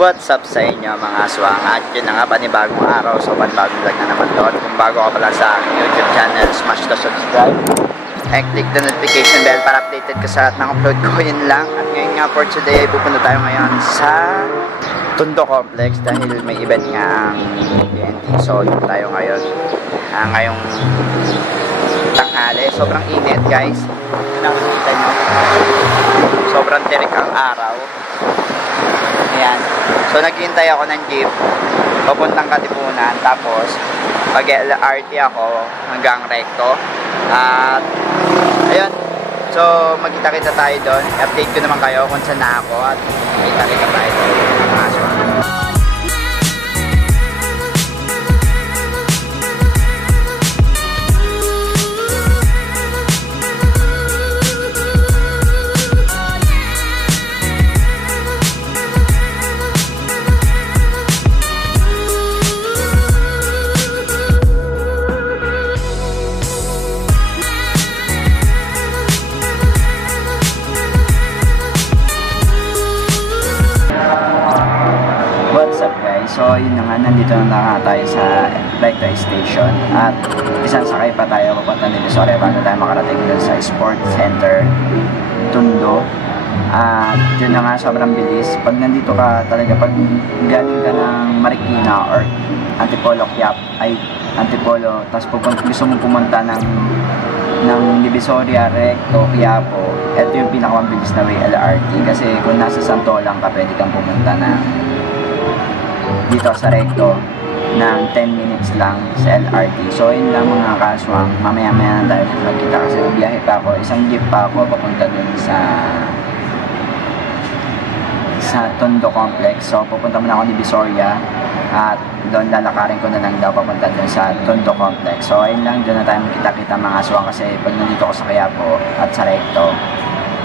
What's up sa inyo mga aswang? At yun na nga, panibagong araw. So panibagong vlog na naman doon. Kung bago ka pala sa aking YouTube channel, smash the subscribe and click the notification bell para updated ka sa lahat ng upload ko. Yun lang. At ngayon nga for today, pupunta tayo ngayon sa Tondo Complex dahil may event nga ang BND. So yun tayo ngayon. Ngayong tanghali. Sobrang init guys. Nakikita nyo. Sobrang tirik ang araw. Ayan. So naghihintay ako ng jeep papuntang Katipunan, tapos mag-LRT ako hanggang Recto. At ayun, so magkita-kita tayo doon. Update ko naman kayo kung saan na ako at magkita-kita tayo doon. So yun na nga, nandito na nga tayo sa Recto Station at isang sakay pa tayo papunta ng Divisoria bago tayo makarating doon sa Sports Center Tondo. At yun na nga, sobrang bilis. Pag nandito ka talaga, pag galing ka ng Marikina or Antipolo, Antipolo, tapos gusto mong pumunta ng Divisoria, Recto, Quiapo, ito yung pinakamabilis na way, LRT. Kasi kung nasa Santo lang ka, pwede kang pumunta na dito sa Recto ng 10 minutes lang sa LRT. So yun lang mga kaswang, mamaya-maya na tayo magkita kasi biyahe pa ako, isang jeep pa ako papunta dun sa Tondo Complex. So pupunta muna ako ni Divisoria at doon lalakarin ko na lang daw papunta dun sa Tondo Complex. So ayun lang, doon na tayo magkita-kita mga kaswang kasi pag nandito ako sa Quiapo at sa Recto,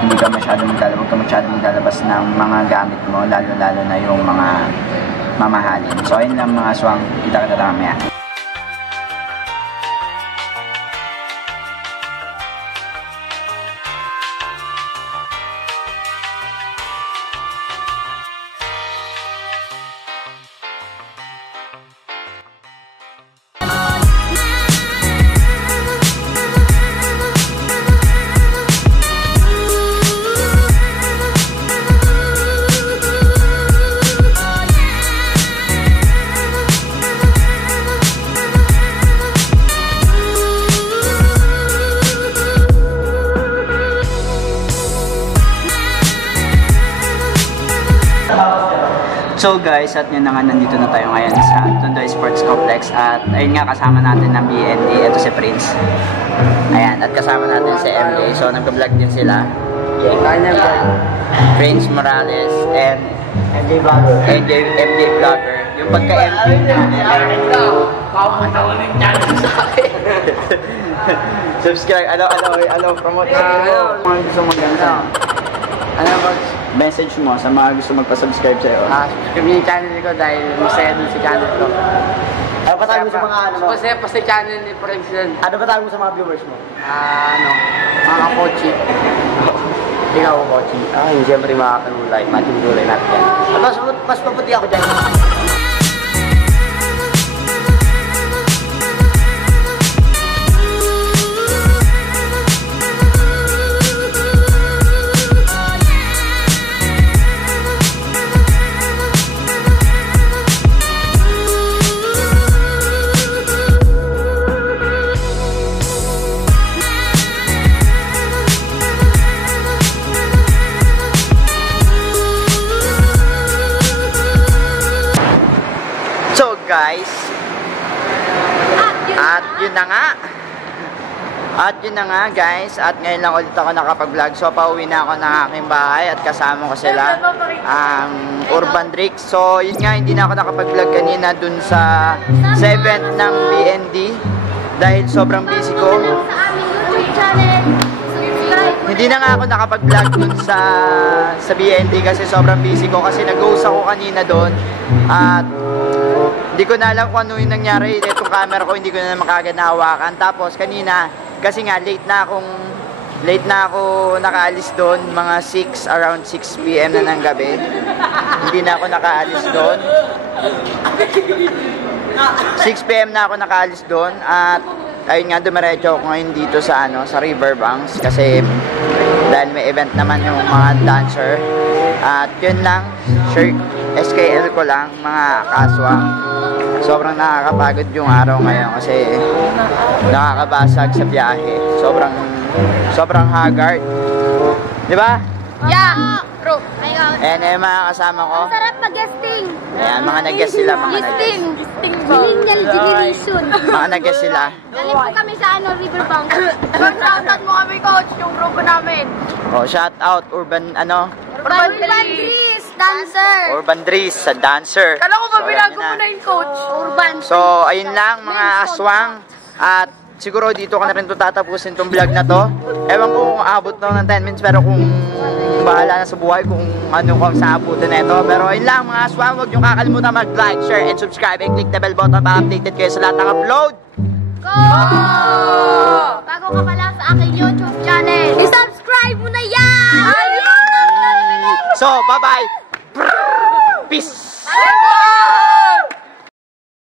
hindi ka masyadong maglalabas ng mga gamit mo, lalo-lalo na yung mga mamahalin. So ayun lang mga aswang, kita-kita mamaya. So guys, at yun na nga, nandito na tayo ngayon sa Tondo Sports Complex at ayun nga, kasama natin ng BND, ito si Prince. Ayan, at kasama natin si MJ, so nag-vlog din sila. Prince Morales and MJ Vlogger. Yung pagka-MJ subscribe, promote mga gusto maganda. Ano ba message mo sa mga gusto magpa-subscribe sa'yo? Subscribe niyo yung channel ko dahil masaya dun sa channel ko. Ano ba tawag mo sa mga ano mo? Masaya pa sa channel ni Prince. Ano ba tawag mo sa mga viewers mo? Mga kochi. Ikaw kochi. Yung siyempre mga kanulay, matindulay natin yan. Mas mabuti ako dyan. Guys, at yun na nga guys, at ngayon lang ulit ako nakapag-vlog. So pauwi na ako ng aking bahay at kasama ko sila ang Urban Drix. So yun nga, hindi na ako nakapag-vlog kanina dun sa 7th ng BND dahil sobrang busy ko. Sa aming YouTube channel, subscribe. Hindi na nga ako nakapag-vlog dun sa BNT kasi sobrang busy ko kasi nag-ghost ako kanina doon at hindi ko na alam kung ano yung nangyari. Itong camera ko hindi ko na makagad nahawakan. Tapos kanina kasi nga late na ako nakaalis doon, mga 6, around 6 PM na ng gabi. Hindi na ako nakaalis doon. 6 PM na ako nakaalis doon at ayun nga, dumiretso ako ngayon dito sa sa Riverbanks kasi dahil may event naman yung mga dancer. At yun lang, sure, SKL ko lang mga kaswang. Sobrang nakakapagod yung araw ngayon kasi nakakabasag sa biyahe. Sobrang haggard. Di ba? Yeah, bro. Ayan yung mga kasama ko. Ang sarap mag-guesting. Ayan, mga nag-guest sila, mga nag-guest. Guesting. Millennial generation. Mga nag-guest sila. Galing po kami sa Riverbank. Shoutout mo kami, coach, yung grupo namin. Oh, shout out Urban Urban Breeze, dancer. Urban Drees sa dancer. Kala ko ba So, binago ayan mo na. na yung coach? Urban. So, ayun lang mga aswang. At siguro dito ko na rin tatapusin tong vlog na to. Ewan ko kung abot to ng 10 minutes pero kung bahala na sa buhay kung ano kung sa abutin na ito. Pero ayun lang mga aswang, huwag nyo kakalimutan mag-like, share, and subscribe and click the bell button para updated kayo sa lahat ng upload. Go! Bago ka pa lang sa aking YouTube channel, i-subscribe mo na yan! So, bye-bye! Peace! Ayun!